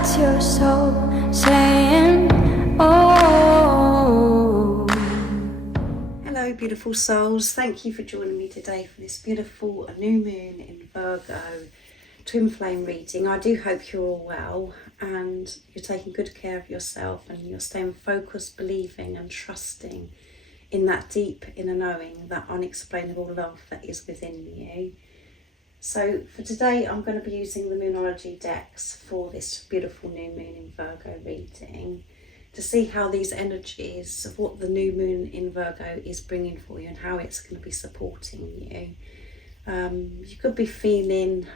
That's your soul saying, oh. Hello beautiful souls, thank you for joining me today for this beautiful new moon in Virgo twin flame reading. I do hope you're all well and you're taking good care of yourself and you're staying focused, believing and trusting in that deep inner knowing, that unexplainable love that is within you. So for today I'm going to be using the Moonology decks for this beautiful new moon in Virgo reading to see how these energies of what the new moon in Virgo is bringing for you and how it's going to be supporting you. You could be feeling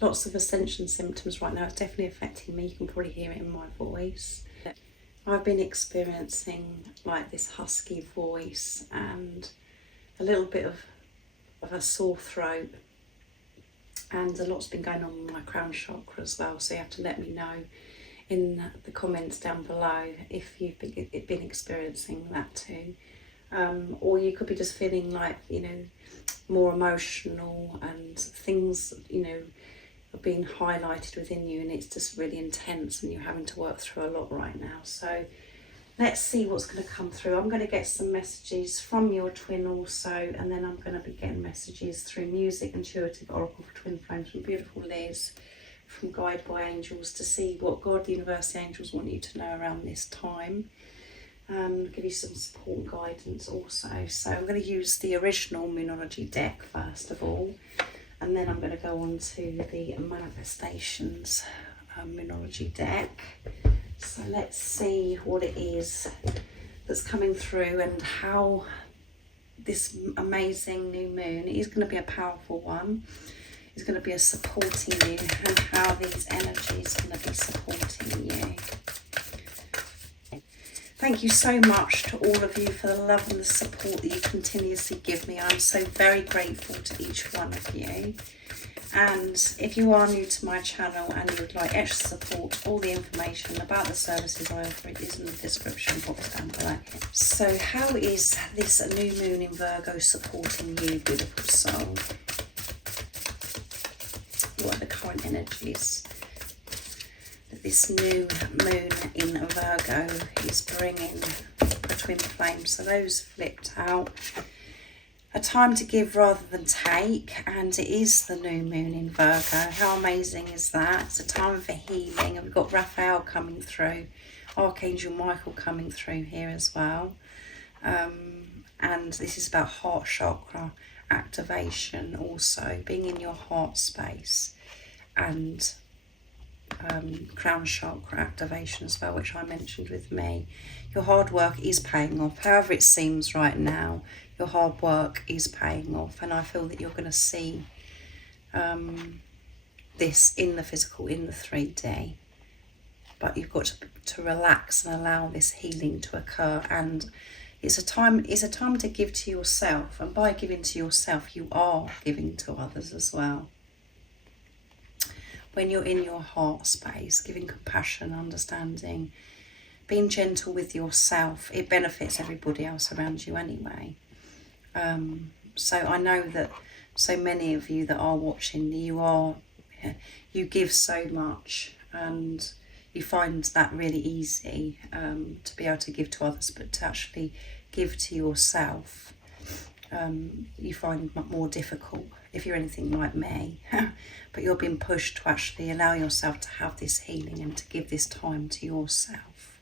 lots of ascension symptoms right now. It's definitely affecting me. You can probably hear it in my voice. I've been experiencing like this husky voice and a little bit of a sore throat, and a lot's been going on with my crown chakra as well, so you have to let me know in the comments down below if you've been experiencing that too. Or you could be just feeling like, you know, more emotional and things, you know, are being highlighted within you and it's just really intense and you're having to work through a lot right now. So let's see what's going to come through. I'm going to get some messages from your twin also, and then I'm going to be getting messages through music, intuitive oracle for twin flames from beautiful Liz, from Guide by Angels, to see what God, the universe, the angels want you to know around this time. Give you some support and guidance also. So I'm going to use the original Moonology deck first of all, and then I'm going to go on to the Manifestations Moonology deck. So let's see what it is that's coming through and how this amazing new moon is going to be a powerful one. It's going to be a supporting you, and how these energies are going to be supporting you. Thank you so much to all of you for the love and the support that you continuously give me. I'm so very grateful to each one of you. And if you are new to my channel and you would like extra support, all the information about the services I offer is in the description box down below. So how is this new moon in Virgo supporting you, beautiful soul? What are the current energies that this new moon in Virgo is bringing for twin flames? So those flipped out. A time to give rather than take, and it is the new moon in Virgo. How amazing is that? It's a time for healing, and we've got Raphael coming through, Archangel Michael coming through here as well. And this is about heart chakra activation also, being in your heart space, and crown chakra activation as well, which I mentioned with me. Your hard work is paying off. However it seems right now, your hard work is paying off, and I feel that you're going to see this in the physical, in the 3D. But you've got to relax and allow this healing to occur, and it's a time to give to yourself, and by giving to yourself you are giving to others as well. When you're in your heart space, giving compassion, understanding, being gentle with yourself, it benefits everybody else around you anyway. So I know that so many of you that are watching, you give so much, and you find that really easy to be able to give to others, but to actually give to yourself, you find more difficult if you're anything like me. But you're being pushed to actually allow yourself to have this healing and to give this time to yourself.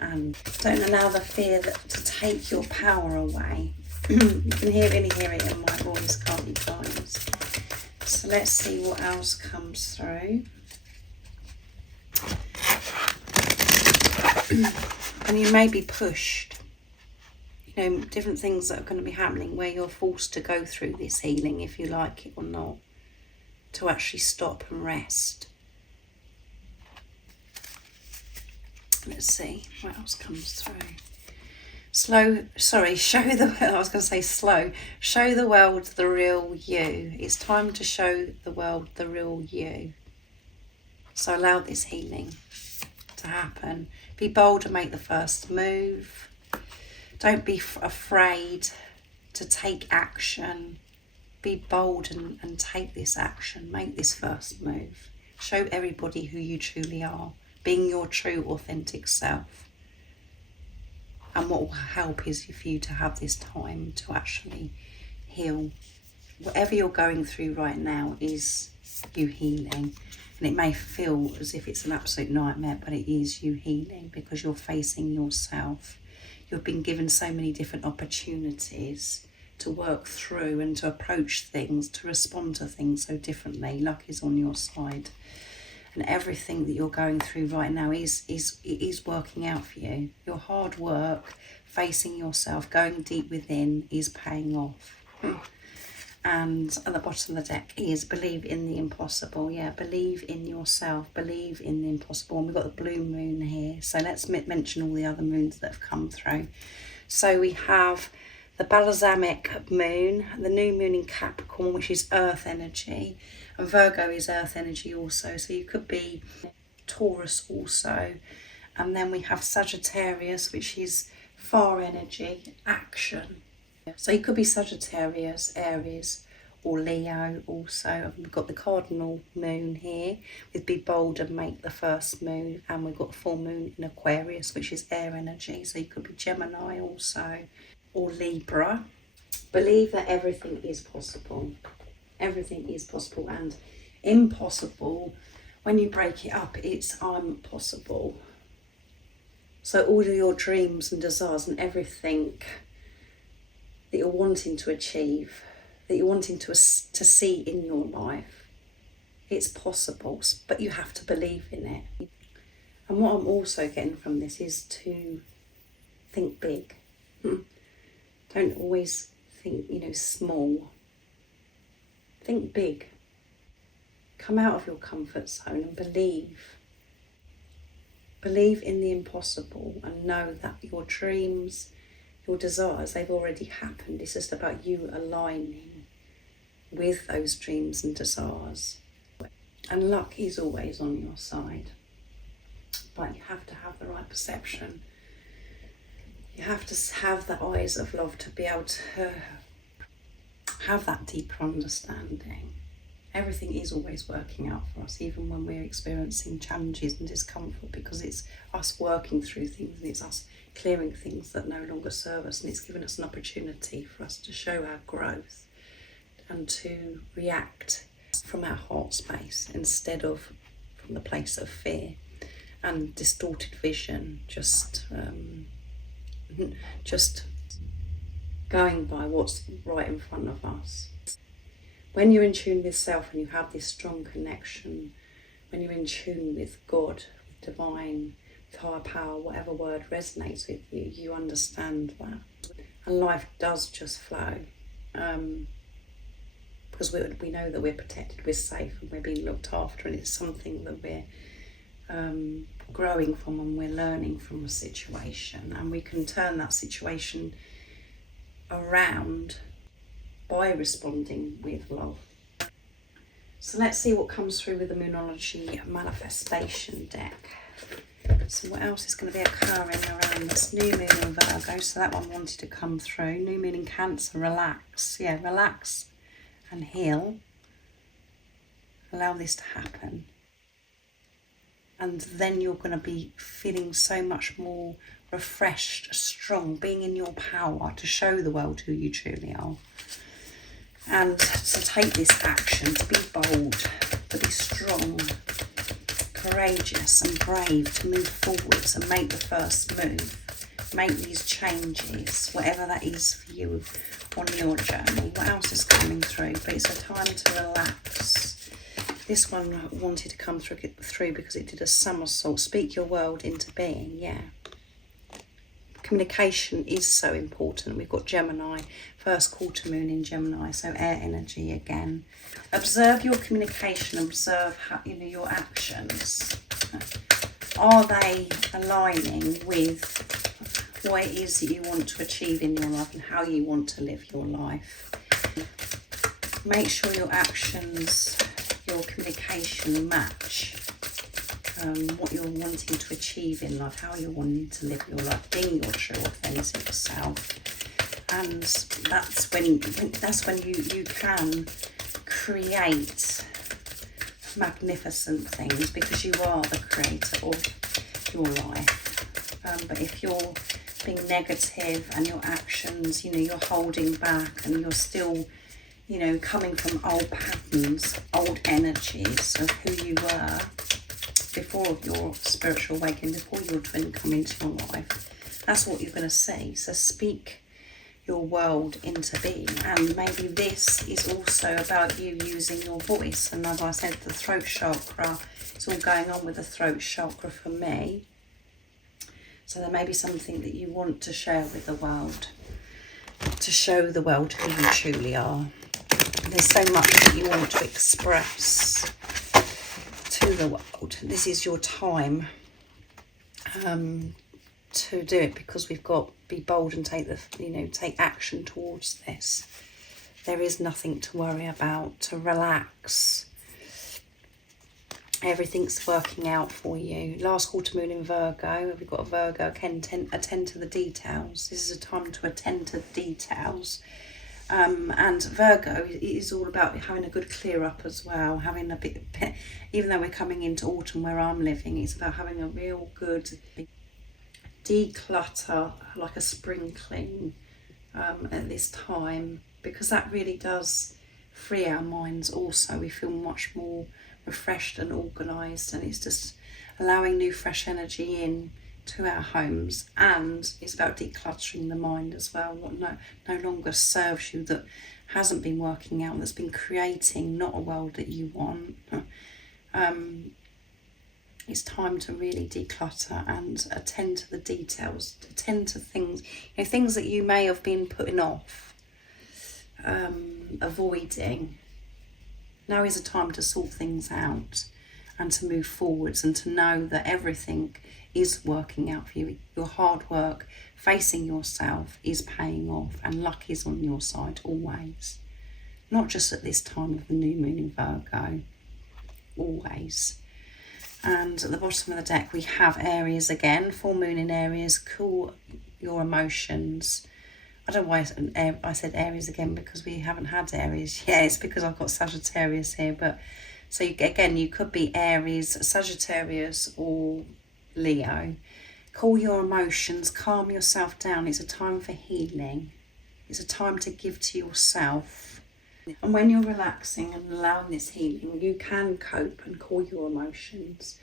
And don't allow the fear to take your power away. You can really hear it in my voice, can't you guys? So let's see what else comes through. And you may be pushed. You know, different things that are going to be happening where you're forced to go through this healing, if you like it or not, to actually stop and rest. Let's see what else comes through. Show the world the real you. It's time to show the world the real you. So allow this healing to happen. Be bold and make the first move. Don't be afraid to take action. Be bold and take this action. Make this first move. Show everybody who you truly are, being your true, authentic self. And what will help is for you to have this time to actually heal. Whatever you're going through right now is you healing. And it may feel as if it's an absolute nightmare, but it is you healing because you're facing yourself. You've been given so many different opportunities to work through and to approach things, to respond to things so differently. Luck is on your side. And everything that you're going through right now is working out for you. Your hard work, facing yourself, going deep within is paying off. And at the bottom of the deck is believe in the impossible. Yeah, believe in yourself, believe in the impossible. And we've got the blue moon here. So let's mention all the other moons that have come through. So we have the balsamic moon, the new moon in Capricorn, which is earth energy. And Virgo is earth energy also. So you could be Taurus also. And then we have Sagittarius, which is fire energy, action. So you could be Sagittarius, Aries, or Leo also. And we've got the cardinal moon here with Be Bold and Make the First Move. And we've got full moon in Aquarius, which is air energy. So you could be Gemini also, or Libra. Believe that everything is possible. Everything is possible. And impossible, when you break it up, it's I'm possible. So all of your dreams and desires and everything that you're wanting to achieve, that you're wanting to see in your life, it's possible, but you have to believe in it. And what I'm also getting from this is to think big. Don't always think, small. Think big. Come out of your comfort zone and believe. Believe in the impossible and know that your dreams, your desires, they've already happened. It's just about you aligning with those dreams and desires. And luck is always on your side. But you have to have the right perception. You have to have the eyes of love to be able to have that deeper understanding. Everything is always working out for us, even when we're experiencing challenges and discomfort, because it's us working through things and it's us clearing things that no longer serve us, and it's given us an opportunity for us to show our growth and to react from our heart space instead of from the place of fear and distorted vision, just going by what's right in front of us. When you're in tune with self and you have this strong connection, when you're in tune with God, with divine, with higher power, whatever word resonates with you, you understand that. And life does just flow. Because we know that we're protected, we're safe, and we're being looked after, and it's something that we're growing from and we're learning from a situation. And we can turn that situation around by responding with love. So let's see what comes through with the Moonology manifestation deck. So what else is going to be occurring around this new moon in Virgo? So that one wanted to come through. New moon in Cancer, relax. Yeah, relax and heal. Allow this to happen. And then you're going to be feeling so much more refreshed, strong, being in your power to show the world who you truly are. And to take this action, to be bold, to be strong, courageous and brave, to move forwards and make the first move. Make these changes, whatever that is for you on your journey. What else is coming through? But it's a time to relax. This one wanted to come through because it did a somersault. Speak your world into being, yeah. Communication is so important. We've got Gemini, first quarter moon in Gemini, so air energy again. Observe your communication, observe how, your actions. Are they aligning with what it is that you want to achieve in your life and how you want to live your life? Make sure your actions, your communication match what you're wanting to achieve in life, how you're wanting to live your life, being your true authentic self. And that's when you can create magnificent things, because you are the creator of your life. But if you're being negative and your actions, you know, you're holding back and you're still, you know, coming from old patterns, old energies of who you were before your spiritual awakening, before your twin come into your life, that's what you're going to see. So speak your world into being. And maybe this is also about you using your voice. And as I said, the throat chakra, it's all going on with the throat chakra for me. So there may be something that you want to share with the world, to show the world who you truly are. There's so much that you want to express to the world. This is your time to do it, because we've got to be bold and take action towards this. There is nothing to worry about, to relax. Everything's working out for you. Last quarter moon in Virgo. We've got a Virgo, attend to the details. This is a time to attend to the details. And Virgo is all about having a good clear up as well, having a bit, even though we're coming into autumn where I'm living, it's about having a real good declutter, like a spring clean at this time, because that really does free our minds also. We feel much more refreshed and organised, and it's just allowing new fresh energy in to our homes. And it's about decluttering the mind as well, what no longer serves you, that hasn't been working out, that's been creating not a world that you want. It's time to really declutter and attend to the details, attend to things, you know, things that you may have been putting off, avoiding. Now is a time to sort things out and to move forwards, and to know that everything is working out for you. Your hard work, facing yourself, is paying off, and luck is on your side always. Not just at this time of the new moon in Virgo, always. And at the bottom of the deck we have Aries again, full moon in Aries. Cool your emotions. I don't know why I said Aries again, because we haven't had Aries. Yeah, it's because I've got Sagittarius here. But so you could be Aries, Sagittarius or Leo. Cool your emotions, calm yourself down. It's a time for healing. It's a time to give to yourself. And when you're relaxing and allowing this healing, you can cope and cool your emotions.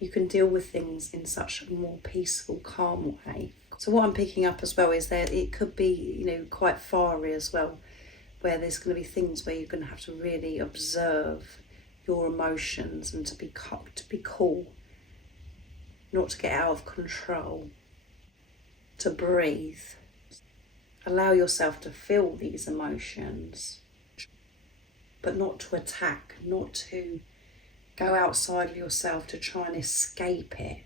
You can deal with things in such a more peaceful, calm way. So what I'm picking up as well is that it could be, you know, quite fiery as well, where there's going to be things where you're going to have to really observe your emotions and to be cool, not to get out of control, to breathe. Allow yourself to feel these emotions, but not to attack, not to go outside of yourself to try and escape it,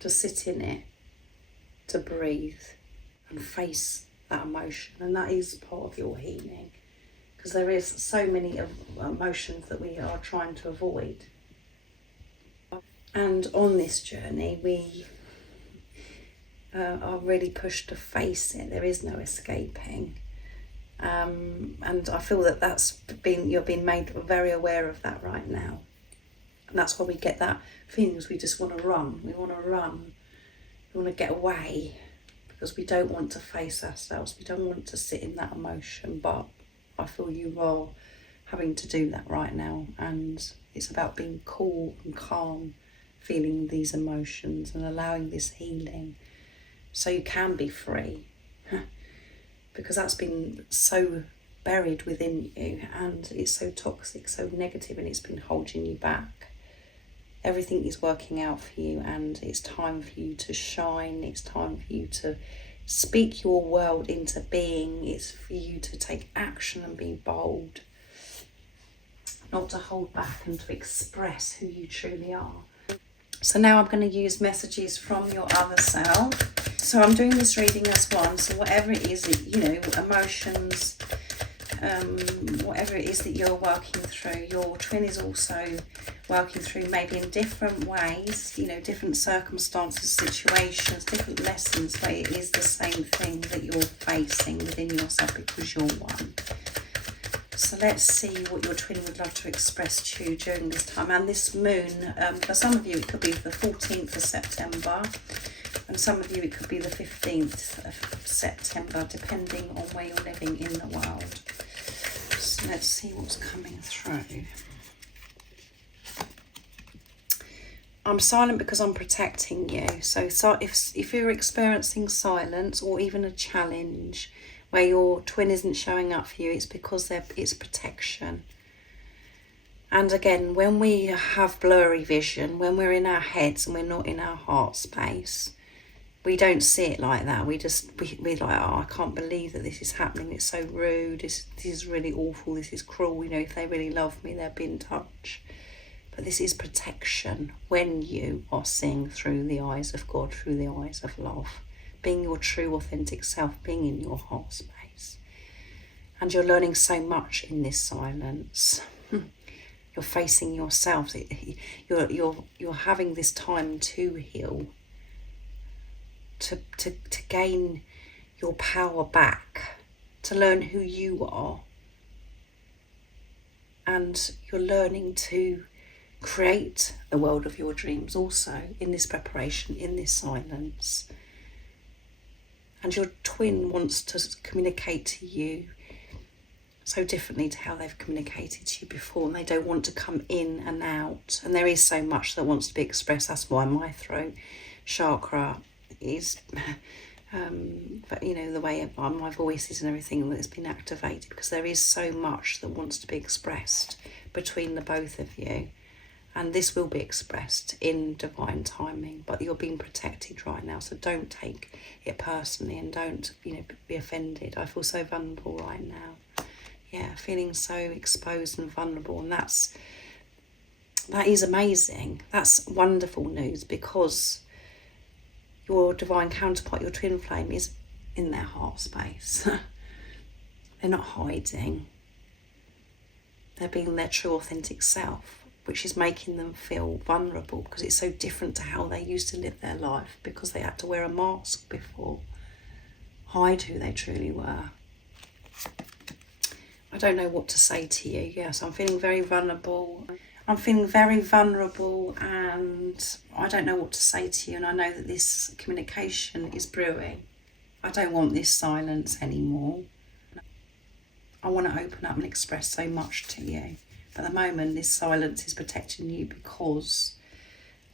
to sit in it, to breathe and face that emotion. And that is part of your healing, because there is so many emotions that we are trying to avoid. And on this journey we are really pushed to face it. There is no escaping. And I feel that you're being made very aware of that right now. And that's why we get that feeling, is we just want to run. We want to run. We want to get away, because we don't want to face ourselves. We don't want to sit in that emotion. But I feel you are having to do that right now. And it's about being cool and calm, feeling these emotions and allowing this healing, so you can be free. Because that's been so buried within you, and it's so toxic, so negative, and it's been holding you back. Everything is working out for you, and it's time for you to shine. It's time for you to speak your world into being. It's for you to take action and be bold, not to hold back, and to express who you truly are. So now I'm going to use messages from your other self. So I'm doing this reading as one. So whatever it is, you know, emotions, whatever it is that you're working through, your twin is also working through, maybe in different ways, you know, different circumstances, situations, different lessons, but it is the same thing that you're facing within yourself, because you're one. So let's see what your twin would love to express to you during this time. And this moon, for some of you, it could be the 14th of September. And some of you, it could be the 15th of September, depending on where you're living in the world. So let's see what's coming through. I'm silent because I'm protecting you. So if you're experiencing silence or even a challenge where your twin isn't showing up for you, it's because it's protection. And again, when we have blurry vision, when we're in our heads and we're not in our heart space, we don't see it like that. We're like, oh, I can't believe that this is happening. It's so rude. This is really awful. This is cruel. You know, if they really love me, they'll be in touch. But this is protection when you are seeing through the eyes of God, through the eyes of love, being your true, authentic self, being in your heart space. And you're learning so much in this silence. You're facing yourself. You're having this time to heal, to gain your power back, to learn who you are. And you're learning to create the world of your dreams also in this preparation, in this silence. And your twin wants to communicate to you so differently to how they've communicated to you before, and they don't want to come in and out. And there is so much that wants to be expressed. That's why my throat chakra is but you know, the way my voice is and everything that's been activated, because there is so much that wants to be expressed between the both of you. And this will be expressed in divine timing, but you're being protected right now, so don't take it personally and don't, you know, be offended. I feel so vulnerable right now. Yeah, feeling so exposed and vulnerable, and that is amazing. That's wonderful news, because your divine counterpart, your twin flame, is in their heart space. They're not hiding. They're being their true, authentic self, which is making them feel vulnerable, because it's so different to how they used to live their life, because they had to wear a mask before, hide who they truly were. I don't know what to say to you. Yes, I'm feeling very vulnerable. I'm feeling very vulnerable, and I don't know what to say to you. And I know that this communication is brewing. I don't want this silence anymore. I want to open up and express so much to you. But at the moment, this silence is protecting you, because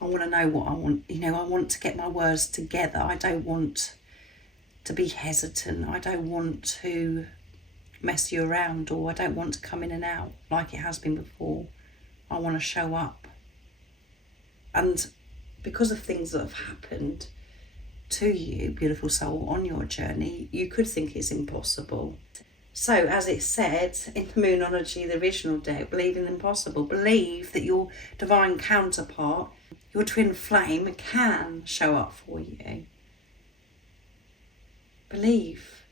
I want to know what I want. You know, I want to get my words together. I don't want to be hesitant. I don't want to mess you around, or I don't want to come in and out like it has been before. I want to show up. And because of things that have happened to you, beautiful soul, on your journey, you could think it's impossible. So, as it said in the Moonology, the original deck, believe in the impossible. Believe that your divine counterpart, your twin flame, can show up for you. Believe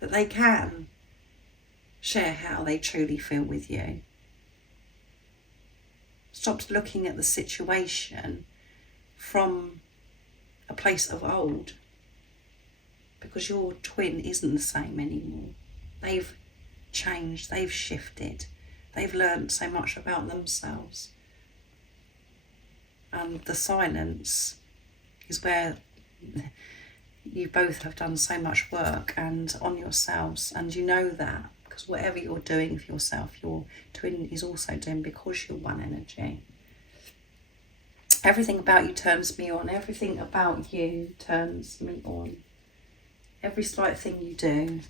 that they can share how they truly feel with you. Stop looking at the situation from a place of old, because your twin isn't the same anymore. They've changed, they've shifted, they've learned so much about themselves. And the silence is where you both have done so much work and on yourselves, and you know that, because whatever you're doing for yourself, your twin is also doing, because you're one energy. Everything about you turns me on. Everything about you turns me on. Every slight thing you do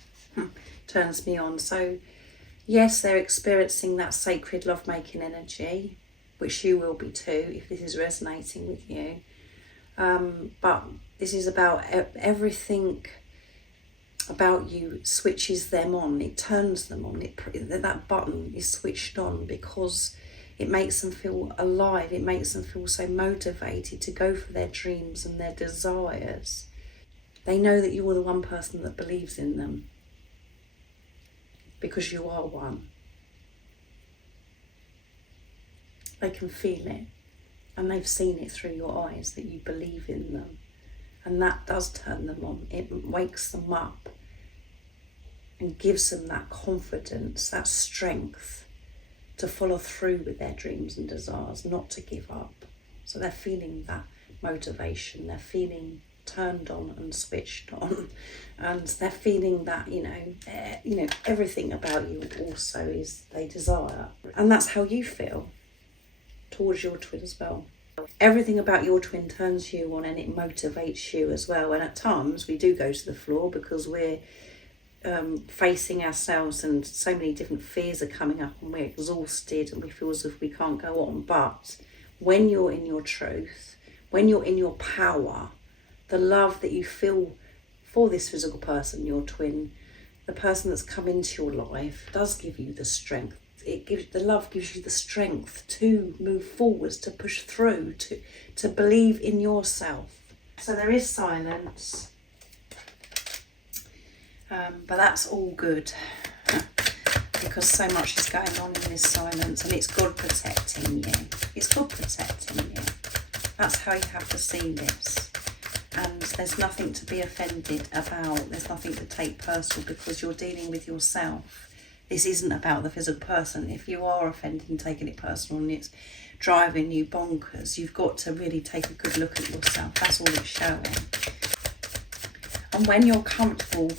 turns me on. So yes, they're experiencing that sacred love-making energy, which you will be too if this is resonating with you. But this is about everything about you switches them on. It turns them on. That button is switched on, because it makes them feel alive. It makes them feel so motivated to go for their dreams and their desires. They know that you are the one person that believes in them, because you are one. They can feel it, and they've seen it through your eyes that you believe in them, and that does turn them on. It wakes them up. and gives them that confidence, that strength to follow through with their dreams and desires, not to give up. So they're feeling that motivation, they're feeling turned on and switched on, and they're feeling that everything about you also is they desire, and that's how you feel towards your twin as well. Everything about your twin turns you on and it motivates you as well. And at times we do go to the floor because we're facing ourselves and so many different fears are coming up and we're exhausted and we feel as if we can't go on. But when you're in your truth, when you're in your power, the love that you feel for this physical person, your twin, the person that's come into your life, does give you the strength. The love gives you the strength to move forwards, to push through, to believe in yourself. So there is silence, but that's all good because so much is going on in this silence, and it's God protecting you. It's God protecting you. That's how you have to see this. And there's nothing to be offended about. There's nothing to take personal because you're dealing with yourself. This isn't about the physical person. If you are offended and taking it personal and it's driving you bonkers, you've got to really take a good look at yourself. That's all it's showing. And when you're comfortable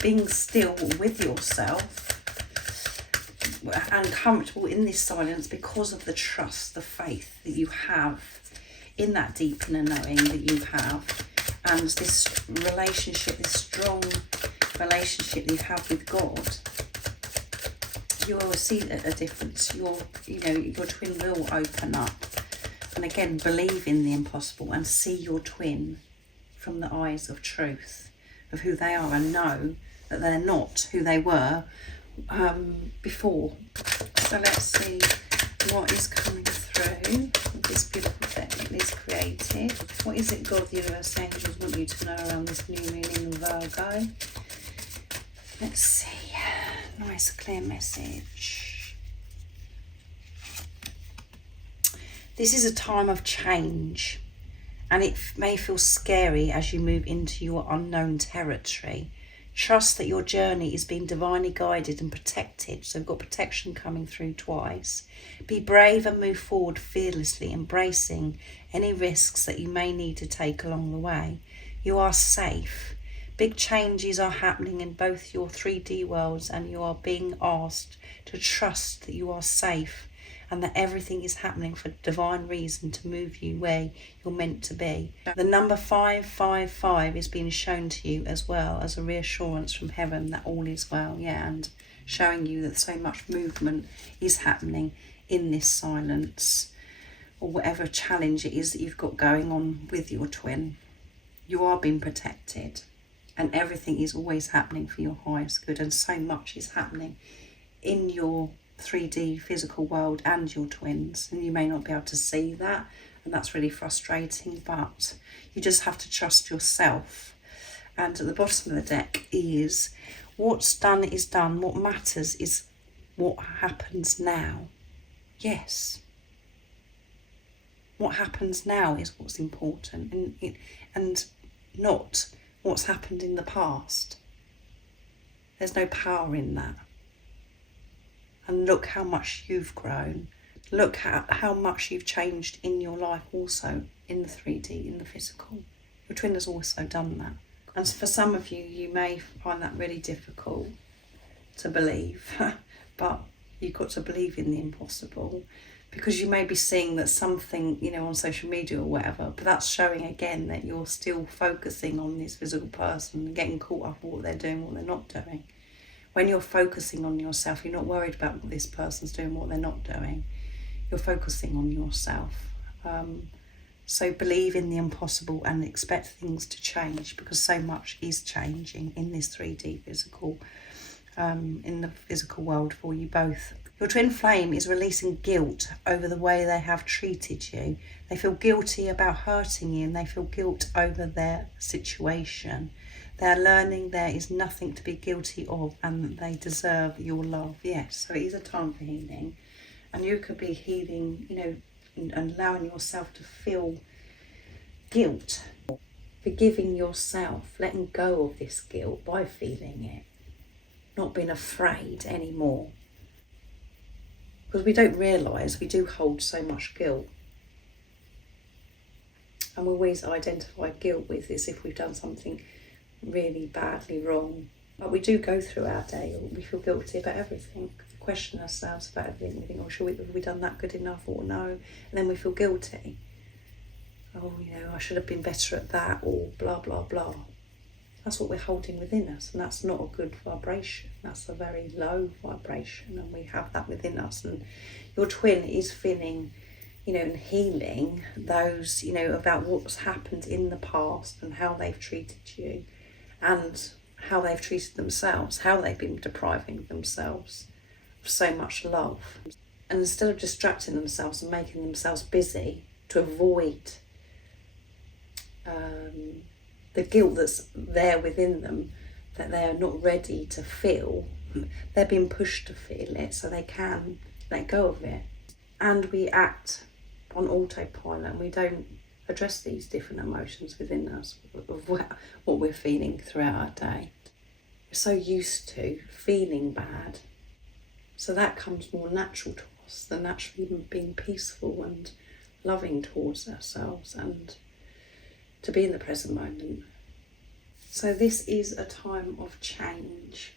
being still with yourself and comfortable in this silence because of the trust, the faith that you have in that deep inner knowing that you have, and this relationship, this strong relationship that you have with God, you will see a difference. Your twin will open up, and again, believe in the impossible and see your twin from the eyes of truth, of who they are, and know that they're not who they were before. So let's see what is coming through with this beautiful deck that is created. What is it God, the universe, angels want you to know around this new moon in Virgo? Let's see. Nice clear message. This is a time of change, and it may feel scary as you move into your unknown territory. Trust that your journey is being divinely guided and protected. So we've got protection coming through twice. Be brave and move forward fearlessly, embracing any risks that you may need to take along the way. You are safe. Big changes are happening in both your 3D worlds, and you are being asked to trust that you are safe and that everything is happening for divine reason to move you where you're meant to be. The number 555 is being shown to you as well as a reassurance from heaven that all is well, and showing you that so much movement is happening in this silence, or whatever challenge it is that you've got going on with your twin. You are being protected, and everything is always happening for your highest good, and so much is happening in your 3D physical world and your twins, and you may not be able to see that, and that's really frustrating, but you just have to trust yourself. And at the bottom of the deck is what's done is done. What matters is what happens now. Yes, what happens now is what's important, and not what's happened in the past. There's no power in that. And look how much you've grown. Look at how much you've changed in your life also, in the 3D, in the physical. Your twin has also done that. And for some of you, you may find that really difficult to believe. But you've got to believe in the impossible, because you may be seeing that something, on social media or whatever, but that's showing again that you're still focusing on this physical person and getting caught up on what they're doing, what they're not doing. When you're focusing on yourself, you're not worried about what this person's doing, what they're not doing. You're focusing on yourself. So believe in the impossible and expect things to change, because so much is changing in this 3D physical, in the physical world for you both. Your twin flame is releasing guilt over the way they have treated you. They feel guilty about hurting you, and they feel guilt over their situation. They're learning there is nothing to be guilty of, and that they deserve your love. Yes, so it is a time for healing. And you could be healing, and allowing yourself to feel guilt. Forgiving yourself, letting go of this guilt by feeling it. not being afraid anymore. Because we don't realise we do hold so much guilt. And we always identify guilt with this if we've done something really badly wrong. But we do go through our day, or we feel guilty about everything, question ourselves about everything. We think, oh, have we done that good enough, or no? And then we feel guilty. Oh, I should have been better at that, or blah, blah, blah. That's what we're holding within us, and that's not a good vibration. That's a very low vibration, and we have that within us. And your twin is feeling, and healing those, about what's happened in the past and how they've treated you and how they've treated themselves, how they've been depriving themselves of so much love. And instead of distracting themselves and making themselves busy to avoid the guilt that's there within them, that they are not ready to feel, they're being pushed to feel it so they can let go of it. And we act on autopilot, and we don't address these different emotions within us of what we're feeling throughout our day. We're so used to feeling bad, so that comes more natural to us than actually being peaceful and loving towards ourselves and to be in the present moment. So this is a time of change.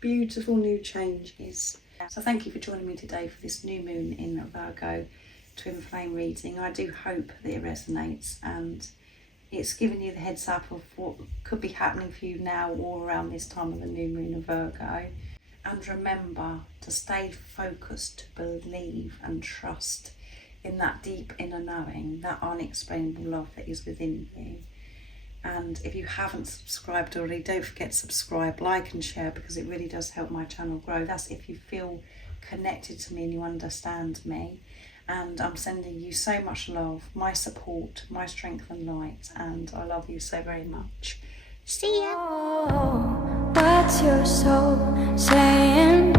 Beautiful new changes. So thank you for joining me today for this new moon in Virgo twin flame reading. I do hope that it resonates and it's giving you the heads up of what could be happening for you now or around this time of the new moon of Virgo. And remember to stay focused, to believe and trust in that deep inner knowing, that unexplainable love that is within you. And if you haven't subscribed already, don't forget to subscribe, like and share, because it really does help my channel grow. That's if you feel connected to me and you understand me. And I'm sending you so much love, my support, my strength and light, and I love you so very much. See ya! Oh, what's your soul saying?